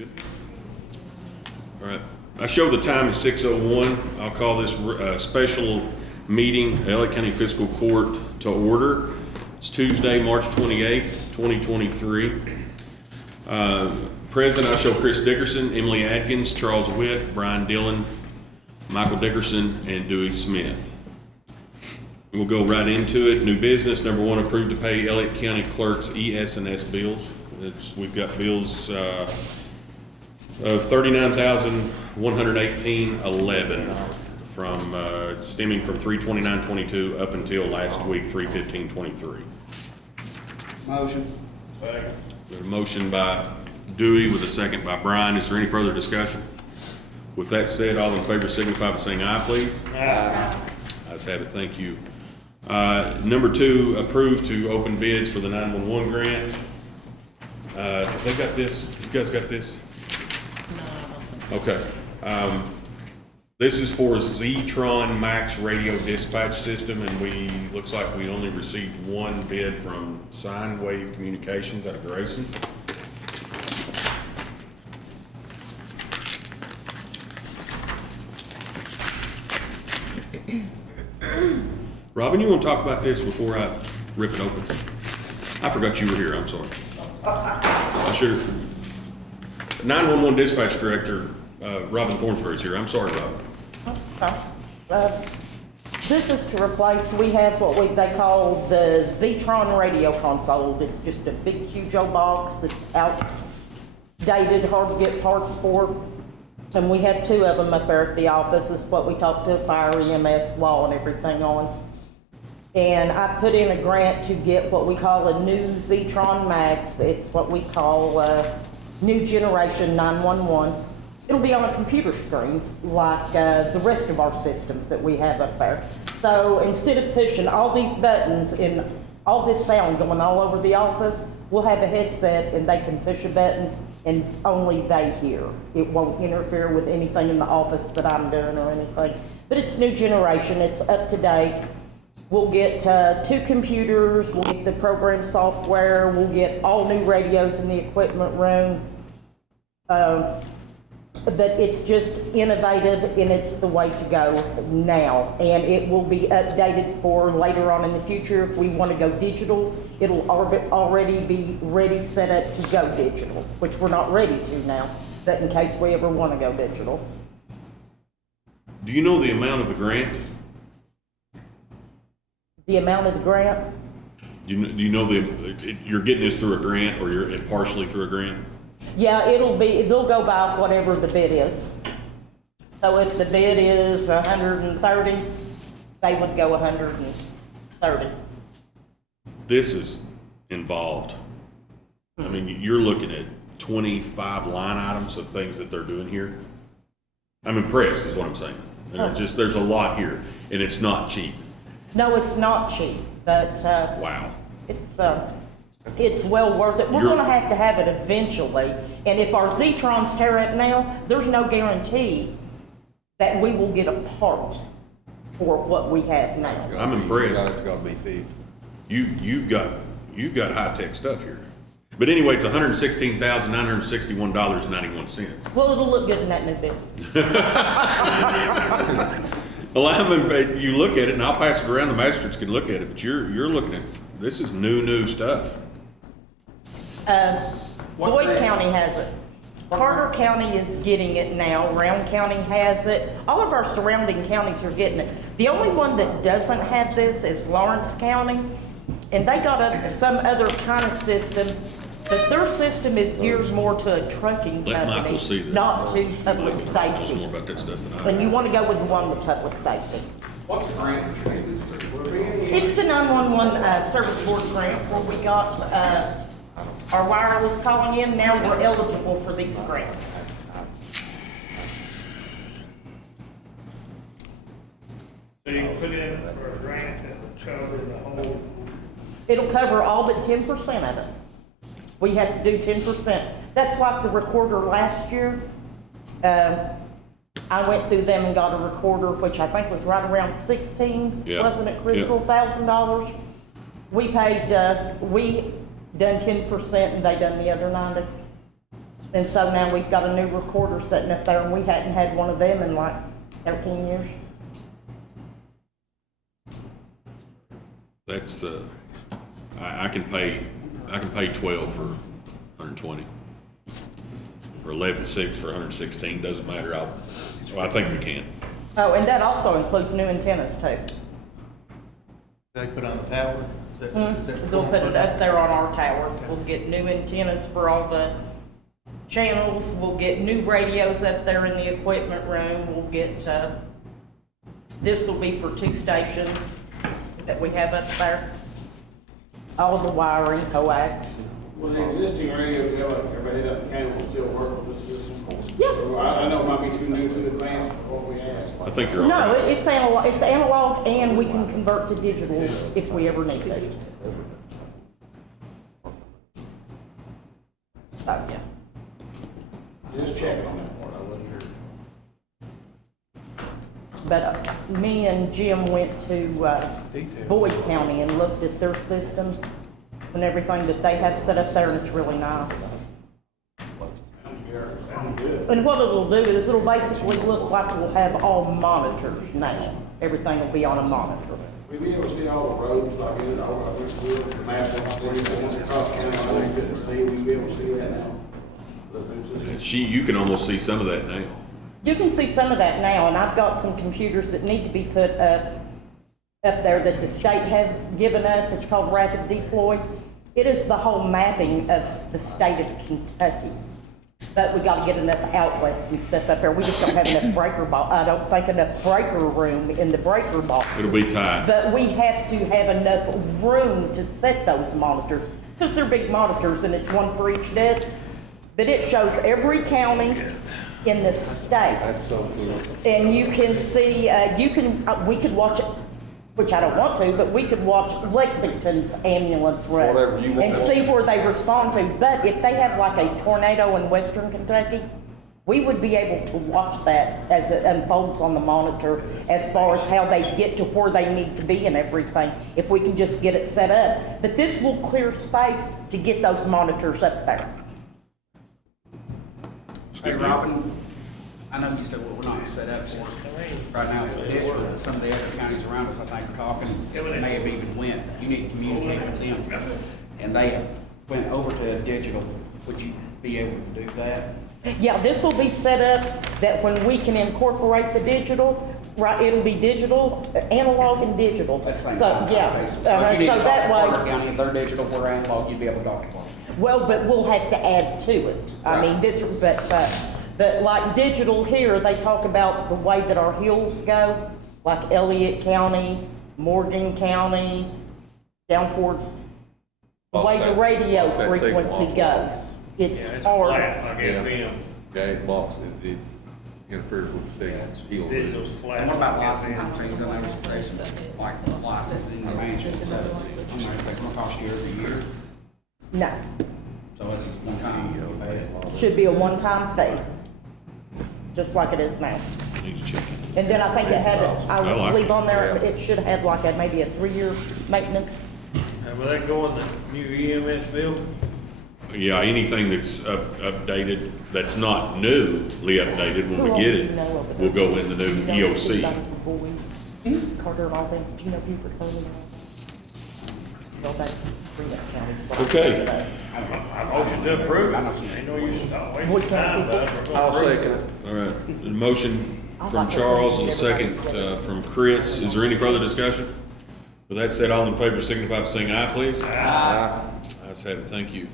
Good. All right. I show the time is 6:01. I'll call this special meeting, Elliott County Fiscal Court, to order. It's Tuesday, March 28th, 2023. Present, I show Chris Dickerson, Emily Adkins, Charles Witt, Brian Dillon, Michael Dickerson, and Dewey Smith. We'll go right into it. New business, number one, approved to pay Elliott County Clerk's ES&S bills. We've got bills of $39,118.11 from stemming from 3/29/22 up until last week, 3/15/23. Motion. Second. A motion by Dewey with a second by Brian. Is there any further discussion? With that said, all in favor signify by saying aye, please. Aye. Ayes have it. Thank you. Number two, approved to open bids for the 911 grant. Have they got this? You guys got this? No. Okay. This is for Zetron Max radio dispatch system, and looks like we only received one bid from Sine Wave Communications out of Grayson. Robin, you want to talk about this before I rip it open? I forgot you were here, I'm sorry. I should have. 911 Dispatch Director, Robin Thornsbury's here. I'm sorry, Robin. This is to replace, we have what they call the Zetron radio console. It's just a big, huge old box that's outdated, hard to get parts for. And we have two of them up there at the office. It's what we talk to fire, EMS, law, and everything on. And I put in a grant to get what we call a new Zetron Max. It's what we call new generation 911. It'll be on a computer screen like the rest of our systems that we have up there. So instead of pushing all these buttons and all this sound going all over the office, we'll have a headset and they can push a button and only they hear. It won't interfere with anything in the office that I'm doing or anything. But it's new generation, it's up to date. We'll get two computers, we'll get the program software, we'll get all new radios in the equipment room. But it's just innovative and it's the way to go now. And it will be updated for later on in the future. If we want to go digital, it'll already be ready, set up to go digital, which we're not ready to now, but in case we ever want to go digital. Do you know the amount of the grant? The amount of the grant? Do you know you're getting this through a grant or you're partially through a grant? Yeah, they'll go by whatever the bid is. So if the bid is 130, they would go 130. This is involved. I mean, you're looking at 25 line items of things that they're doing here. I'm impressed is what I'm saying. And it's just, there's a lot here and it's not cheap. No, it's not cheap, but wow. It's well worth it. We're going to have it eventually. And if our Zetrons tear up now, there's no guarantee that we will get a part for what we have now. I'm impressed. It's got to be fixed. You've got high-tech stuff here. But anyway, it's $116,961.91. Well, it'll look good in that new bill. Well, you look at it, and I'll pass it around. The magistrates can look at it, but you're looking at this is new stuff. Boyd County has it. Carter County is getting it now. Round County has it. All of our surrounding counties are getting it. The only one that doesn't have this is Lawrence County, and they got some other kind of system, but their system is geared more to a trucking Let company, Michael see that. not to public Michael knows safety. more about that stuff than I And do. you want to go with the one with public safety. What's the grant that you need? It's the 911 service board grant where we got our wireless calling in. Now we're eligible for these grants. So you can put in for a grant that would cover the whole. It'll cover all but 10% of it. We have to do 10%. That's like the recorder last year. I went through them and got a recorder, which I think was right around 16, Yeah. wasn't it, Crystal? $1,000. We paid, we done 10% and they done the other 90. And so now we've got a new recorder sitting up there, and we hadn't had one of them in like 13 years. That's, I can pay 12 for 120. Or 11.6 for 116, doesn't matter, I think we can. Oh, and that also includes new antennas too. They put on the tower? Is that They'll put it up there on our tower. We'll get new antennas for all the channels. We'll get new radios up there in the equipment room. We'll get, this will be for 2 stations that we have up there. All of the wiring, coax. Well, the existing radio, everybody up the camera will still work with this system. Yeah. So I know it might be too new, too advanced for what we asked. I think you're all No, right. it's analog and we can convert to digital if we ever need to. So, yeah. Just checking on that part, I wasn't sure. But me and Jim went to Boyd County and looked at their system and everything that they have set up there, and it's really nice. Sounds good. And what it'll do is it'll basically look like we'll have all monitors now. Everything will be on a monitor. We'll be able to see all the roads, like, you know, I wish we were the map of 44 across county, I know you couldn't see, we'll be able to see that now. You can almost see some of that now. You can see some of that now, and I've got some computers that need to be put up there that the state has given us. It's called Rapid Deploy. It is the whole mapping of the state of Kentucky. But we gotta get enough outlets and stuff up there. We just don't have enough I don't think enough breaker room in the breaker box. It'll be tight. But we have to have enough room to set those monitors, because they're big monitors and it's one for each desk. But it shows every county in the state. That's so cool. And you can see, we could watch, which I don't want to, but we could watch Lexington's ambulance runs Whatever you want. and see where they respond to. But if they have like a tornado in western Kentucky, we would be able to watch that as it unfolds on the monitor as far as how they get to where they need to be and everything, if we can just get it set up. But this will clear space to get those monitors up there. Hey, Robin, I know you said, well, we're not set up for right now for this, but some of the other counties around us, I think, are talking, may have even went, you need to communicate with them. And they went over to digital. Would you be able to do that? Yeah, this will be set up that when we can incorporate the digital, right, it'll be digital, analog and digital. At the same So, time. yeah, Okay, so if you need so to talk that to Carter way, County, if they're digital, we're analog, you'd be able to talk to Carter. well, but we'll have to add to it. I mean, Right. but like digital here, they talk about the way that our hills go, like Elliott County, Morgan County, down towards the way the radio Box that signal frequency off. goes. Yeah, It's it's hard. flat, like FM. Okay, it blocks it, it interferes with the signal. Digital's flat. And what about like licensing FM. fees? I noticed there's like licensing and management stuff. I'm not, it's like, gonna cost you every year, No, so it's one time you pay it. should be a one-time fee, just like it is now. Need to check it. And then I think it had, I I like believe it. on there, it should have had like maybe a 3-year maintenance. And will that go in the new EMS bill? Yeah, anything that's updated, that's not newly updated when we get it, will go in the new EOC. Carter and all them, do you know Buford Carter and all them? Well, that's Freeman County's. Okay. I motion to approve. Ain't no use wasting time about it. I'll second it. All right, the motion from Charles and a second from Chris. Is there any further discussion? With that said, all in favor signify by saying aye, please. Aye. Ayes have it, thank you.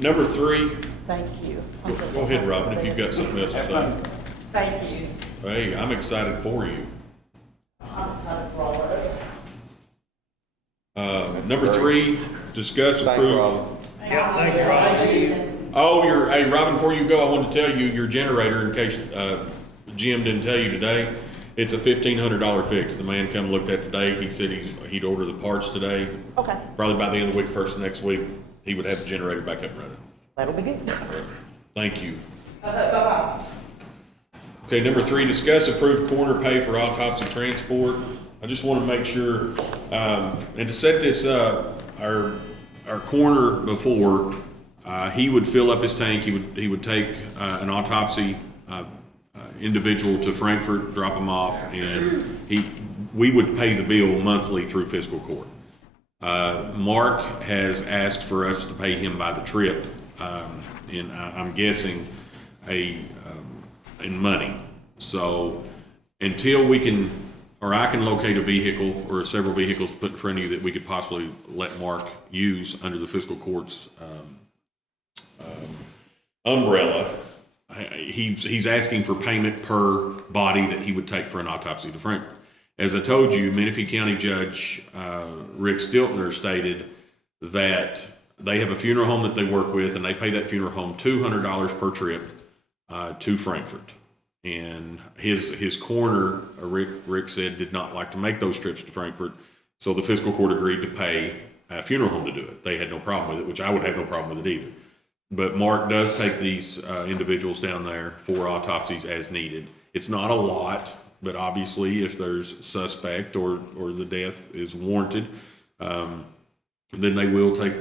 Number 3, Thank you. go ahead, Robin, if you've got something else to say. Thank you. Hey, I'm excited for you. I'm excited for all of us. Number 3, discuss, Thank you, approve. Robin. Yeah, thank you, Robin. Oh, hey, Robin, before you go, I wanted to tell you, your generator, in case Jim didn't tell you today, it's a $1,500 fix. The man come looked at today, he said he'd order the parts today. Okay, Probably by the end of the week, first of next week, he would have the generator back up and running. that'll be good. Thank you. Bye-bye. Okay, number 3, discuss approved coroner pay for autopsy transport. I just want to make sure, and to set this up, our coroner before, He would fill up his tank. He would take an autopsy individual to Frankfurt, drop him off, and we would pay the bill monthly through fiscal court. Mark has asked for us to pay him by the trip, and I'm guessing in money. So until we can, or I can locate a vehicle or several vehicles to put in front of you that we could possibly let Mark use under the fiscal court's umbrella, he's asking for payment per body that he would take for an autopsy to Frankfurt. As I told you, Menifee County Judge Rick Stiltner stated that they have a funeral home that they work with, and they pay that funeral home $200 per trip to Frankfurt. And his coroner, Rick said, did not like to make those trips to Frankfurt, so the fiscal court agreed to pay a funeral home to do it. They had no problem with it, which I would have no problem with it either. But Mark does take these individuals down there for autopsies as needed. It's not a lot, but obviously if there's suspect or the death is warranted, then they will take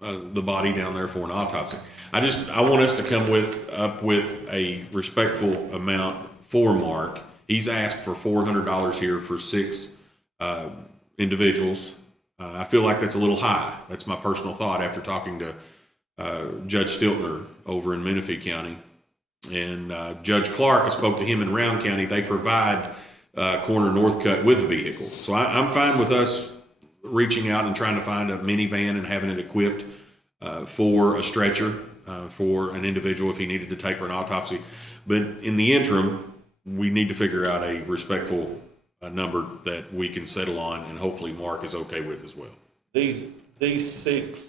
the body down there for an autopsy. I want us to come up with a respectful amount for Mark. He's asked for $400 here for 6 individuals. I feel like that's a little high. That's my personal thought after talking to Judge Stiltner over in Menifee County. And Judge Clark, I spoke to him in Round County. They provide Coroner Northcutt with a vehicle. So I'm fine with us reaching out and trying to find a minivan and having it equipped for a stretcher for an individual if he needed to take for an autopsy. But in the interim, we need to figure out a respectful number that we can settle on, and hopefully Mark is okay with as well. These 6,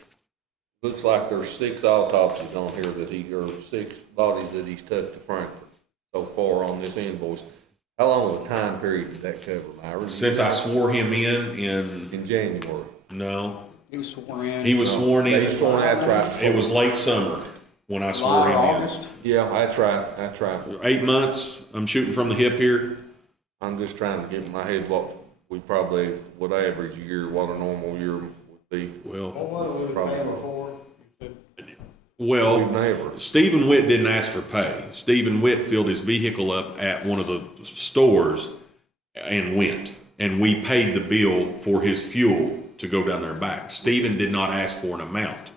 looks like there's 6 autopsies on here or 6 bodies that he's took to Frankfurt so far on this invoice. How long of a time period did that cover, Myra? Since I swore him in January. No. He was sworn in. He was sworn in. They sworn, that's right. It was late summer when I swore him in. August. Yeah, that's right. 8 months. I'm shooting from the hip here. I'm just trying to get in my head what we probably would average a year, what a normal year would be. Well, We've never. Stephen Witt didn't ask for pay. Stephen Witt filled his vehicle up at one of the stores and went. And we paid the bill for his fuel to go down there and back. Stephen did not ask for an amount.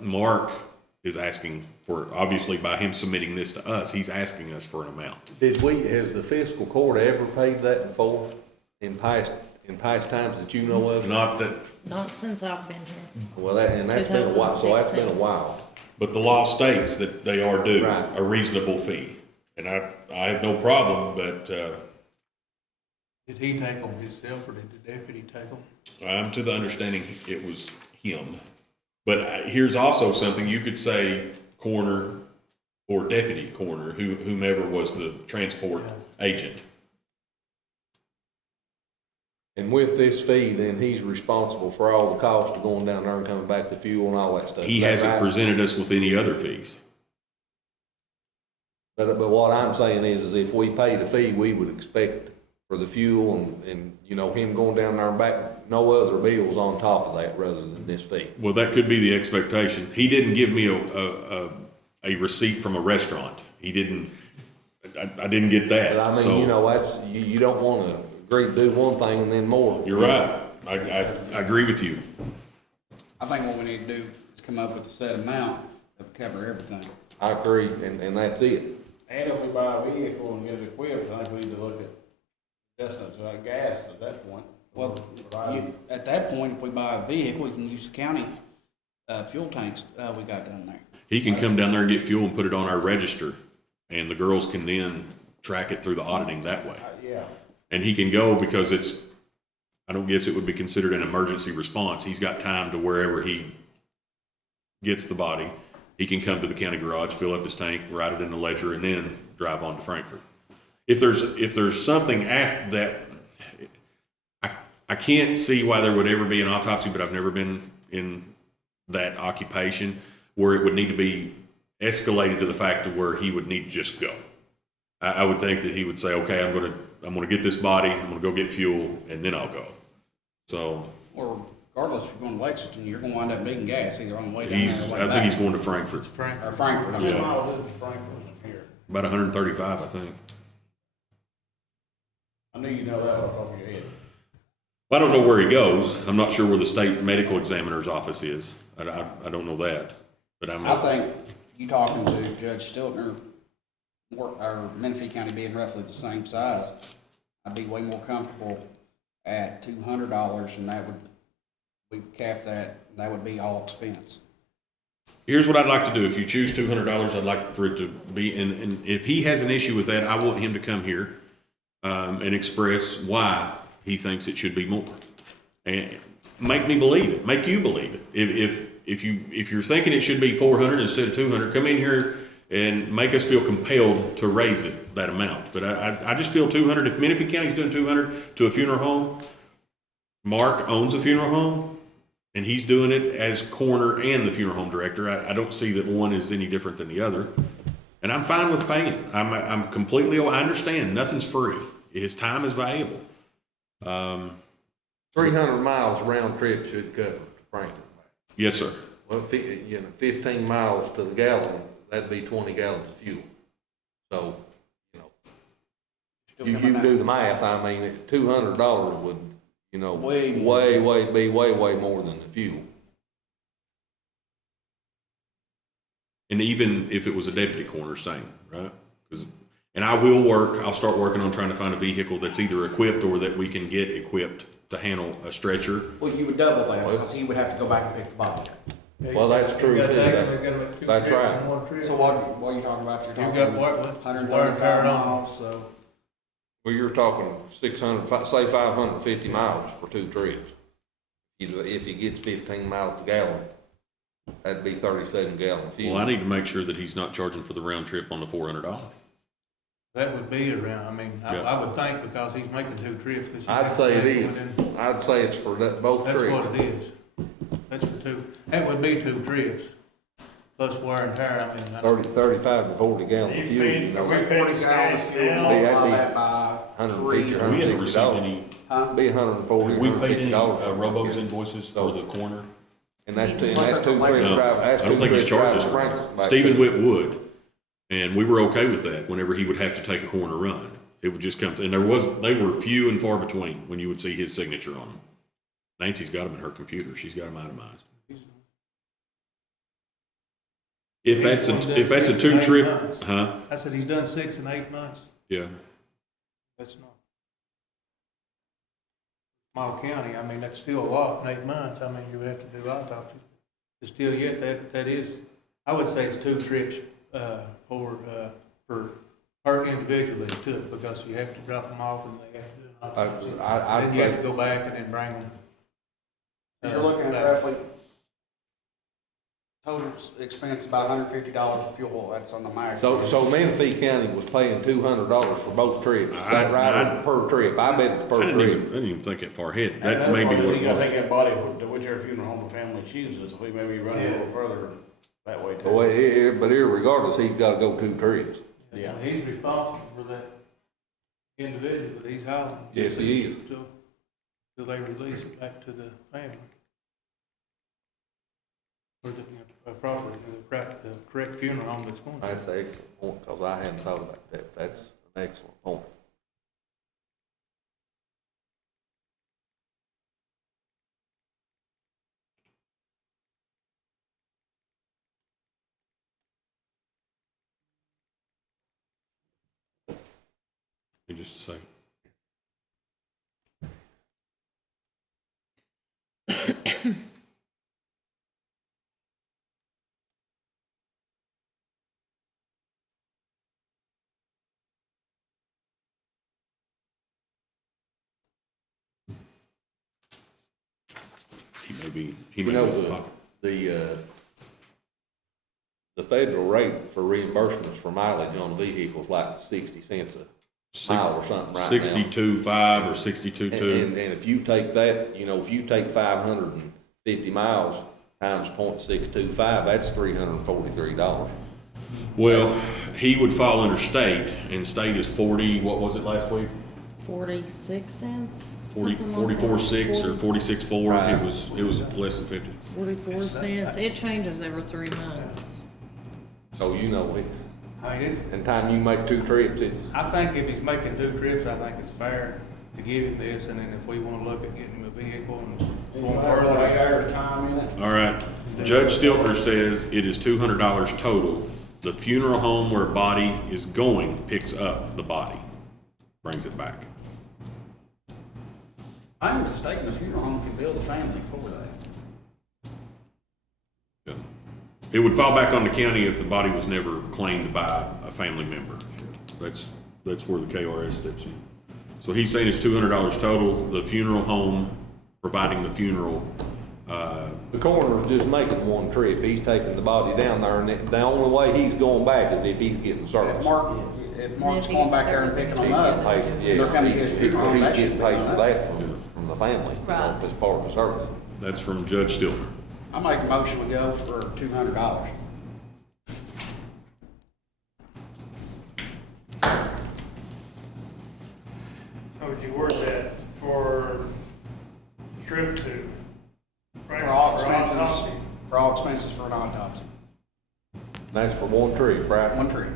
Mark is asking for, obviously by him submitting this to us, he's asking us for an amount. Has the fiscal court ever paid that before in past times that you know of? Not since I've been here. Well, that's been a while, so that's been a while. But the law states that they are due Right. a reasonable fee. And I have no problem, but Did he take them himself, or did the deputy take them? I'm to the understanding it was him. But here's also something, you could say coroner or deputy coroner, whomever was the transport agent. And with this fee, then he's responsible for all the costs of going down there and coming back, the fuel and all that stuff. He Is that hasn't right? presented us with any other fees. But what I'm saying is if we pay the fee, we would expect for the fuel and him going down there and back, no other bills on top of that rather than this fee. Well, that could be the expectation. He didn't give me a receipt from a restaurant. He didn't, I didn't get that. But I mean, So, that's, you don't want to agree to do one thing and then more. you're right. I agree with you. I think what we need to do is come up with a set amount that would cover everything. I agree, and that's it. And if we buy a vehicle and get it equipped, I think we need to look at distance, like gas at that point. Well, at that point, if we buy a vehicle, we can use the county fuel tanks we got down there. He can come down there and get fuel and put it on our register, and the girls can then track it through the auditing that way. Yeah. And he can go because I don't guess it would be considered an emergency response. He's got time to wherever he gets the body. He can come to the county garage, fill up his tank, write it in the ledger, and then drive on to Frankfurt. If there's something after that, I can't see why there would ever be an autopsy, but I've never been in that occupation where it would need to be escalated to the fact of where he would need to just go. I would think that he would say, okay, I'm gonna get this body, I'm gonna go get fuel, and then I'll go. So. Or regardless if you're going to Lexington, you're gonna wind up needing gas either on the way down there or the way I back. think he's going to Frankfurt, Frank, Or Frankfurt, I'm Yeah. sorry. Miles is Frankfurt from here. about 135, I think. I knew you know that off the top of your head. I don't know where he goes. I'm not sure where the state medical examiner's office is. I don't know that, but I think you talking to Judge Stiltner, or Menifee County being roughly the same size, I'd be way more comfortable at $200, and that would, we'd cap that, that would be all expense. Here's what I'd like to do. If you choose $200, I'd like for it to be, and if he has an issue with that, I want him to come here and express why he thinks it should be more. And make me believe it. Make you believe it. If you're thinking it should be 400 instead of 200, come in here and make us feel compelled to raise it that amount. But I just feel 200. If Menifee County's doing 200 to a funeral home, Mark owns a funeral home, and he's doing it as coroner and the funeral home director. I don't see that one is any different than the other. And I'm fine with paying it. I'm completely, I understand, nothing's free. His time is valuable. 300 miles round trip should cover to Franklin. Yes, sir. Well, 15 miles to the gallon, that'd be 20 gallons of fuel. So, Still you coming can do back. the math. I mean, $200 would, Way be way more than the fuel. And even if it was a deputy coroner, same, right? And I'll start working on trying to find a vehicle that's either equipped or that we can get equipped to handle a stretcher. Well, you would double that, because he would have to go back and pick the body. Well, that's true, You got too. that, they gotta make two That's trips right. in one trip. So what are you talking about? You're You talking got what? 135 miles, so. Well, you're talking 600, say 550 miles for 2 trips. If he gets 15 miles to gallon, that'd be 37 gallons of fuel. Well, I need to make sure that he's not charging for the round trip on the $400. That would be around, I mean, Yeah. I would think because he's making 2 trips. 'cause you I'd have say to it pay is. within- I'd say it's for both That's trips. what it is. That's for 2, that would be 2 trips, plus wear and tear, I mean. 35 to 40 gallons of fuel, you know. Are we paying 40 this gallons gas fuel, now? multiply that by 150 or three. We haven't received $160. any, Huh? Be 140, have we paid any $150. Robos invoices for the coroner? And that's 2 What's that trips like? No, drive, that's I don't 2 think he's trips drive charged us to for Frankfurt that. back Stephen to- Witt would, and we were okay with that whenever he would have to take a coroner run. It would just come to, and they were few and far between when you would see his signature on them. Nancy's got them in her computer. She's got them itemized. If that's a 2 trip, huh? I said he's done 6 and 8 months, Yeah. that's not. Small county, I mean, that's still a lot in 8 months, I mean, you have to do autopsies. But still yet, that is, I would say it's 2 trips, for per individual that it took, because you have to drop them off and they have to do an autopsy. I'd Then you have say, to go back and then bring them. You're looking at back. roughly total expense about $150 for fuel, that's on the max. so Menifee County was paying $200 for both trips. Is that right, or per trip? I bet it's I per didn't trip. even think that far ahead. And That that's may be why what you it gotta was. take that body to whichever funeral home the family chooses, if we maybe run a little further that way too. Well, but irregardless, he's gotta go 2 trips. Yeah. And he's responsible for that individual that he's hauling. Yes, he is. Till they release it back to the family. Or the, property, the correct funeral home that's going to. That's an excellent point, because I hadn't thought about that. That's an excellent point. In just a second. He may be You in know, the pocket. the federal rate for reimbursements for mileage on vehicles like 60 cents a mile or something right now. 62.5 or 62.2. And if you take that, if you take 550 miles times .625, that's $343. Well, he would fall under state, and state is 40, what was it last week? 46 cents? Something like that. 44.6 or 46.4, it was less than 50. 44 cents. It changes every 3 months. So you know it. I mean, it's, And time you make 2 trips, it's, I think if he's making 2 trips, I think it's fair to give him this, and then if we wanna look at getting him a vehicle and going Like further. our time in it. All right, Judge Stiltner says it is $200 total. The funeral home where body is going picks up the body, brings it back. I'm mistaken, the funeral home can build a family for that. Yeah. It would fall back on the county if the body was never claimed by a family member. That's where the KRS steps in. So he's saying it's $200 total, the funeral home providing the funeral, the coroner's just making 1 trip. He's taking the body down there, and the only way he's going back is if he's getting If service. if Mark's going back there and picking them up, Yeah, they're coming to his he's funeral home, that should getting be paid for done. that from the family, you know, Right. if it's part of the service. that's from Judge Stiltner. I make a motion we go for $200. How would you word that for trip to For all Frankfurt? expenses, for all expenses for an autopsy. That's for 1 trip, right? One trip.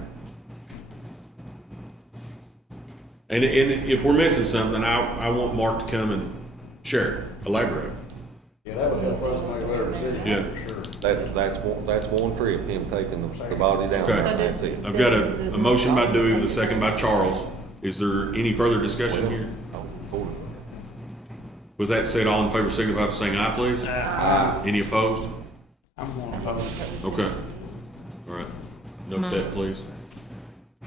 And if we're missing something, I want Mark to come and share, elaborate. Yeah, that would help us make a better decision. Yeah. For sure. That's one trip, him taking the body down Okay. there, and that's it. I've got a motion by Dewey with a second by Charles. Is there any further discussion here? With that said, all in favor signify by saying aye, please. Any opposed? I'm going to vote. Okay. All right. Note that, please.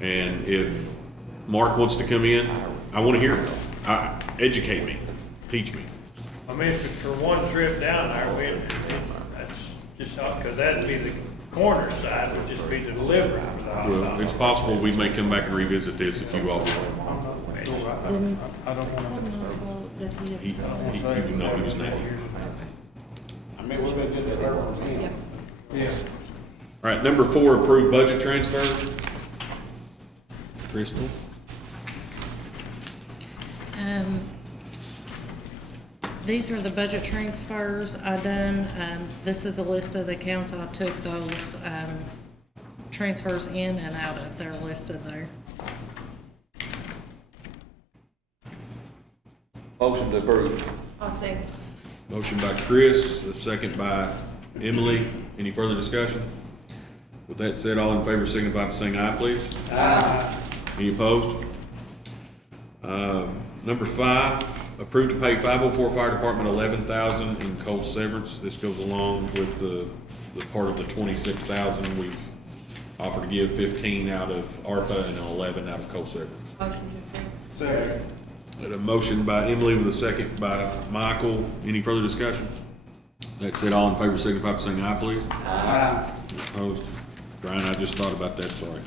And if Mark wants to come in, I want to hear it. Educate me, teach me. I mean, if it's for 1 trip down there, that's just, because that'd be the corner side, would just be the delivery for the Well, autopsy. it's possible we may come back and revisit this if you all want. I don't want to. He would know he was named. I mean, we've been good to start with him. Yeah. All right, number 4, approved budget transfers. Crystal? These are the budget transfers I done. This is a list of the accounts I took those, transfers in and out of. They're listed there. Motion to approve. I'll say. Motion by Chris, a second by Emily. Any further discussion? With that said, all in favor signify by saying aye, please. Aye. Any opposed? Number 5, approved to pay 504 Fire Department $11,000 in coal severance. This goes along with the part of the $26,000 we've offered to give 15 out of ARPA and 11 out of coal severance. Second. Got a motion by Emily with a second by Michael. Any further discussion? That said, all in favor signify by saying aye, please. Aye. Opposed? Brian, I just thought about that, sorry.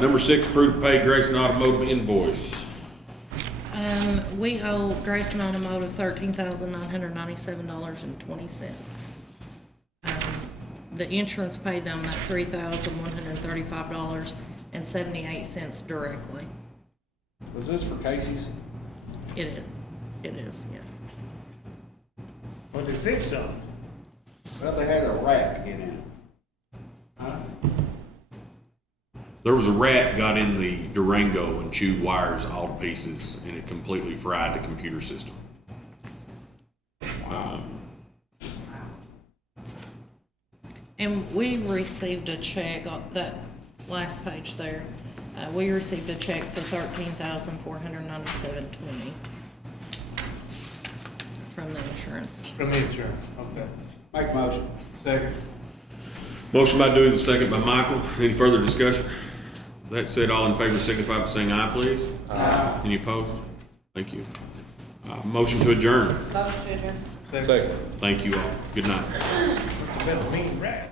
Number 6, approved to pay Grayson Automotive invoice. We owe Grayson Automotive $13,997.20. The insurance paid them that $3,135.78 directly. Was this for Casey's? It is, yes. Well, they fix something. Well, they had a rat to get in. Huh? There was a rat got in the Durango and chewed wires all to pieces, and it completely fried the computer system. And we received a check on that last page there. We received a check for $13,497.20 from the insurance. From the insurance, okay. Make a motion. Second. Motion by Dewey, the second by Michael. Any further discussion? That said, all in favor signify by saying aye, please. Aye. Any opposed? Thank you. Motion to adjourn. Second. Thank you all. Good night. Been a mean rat.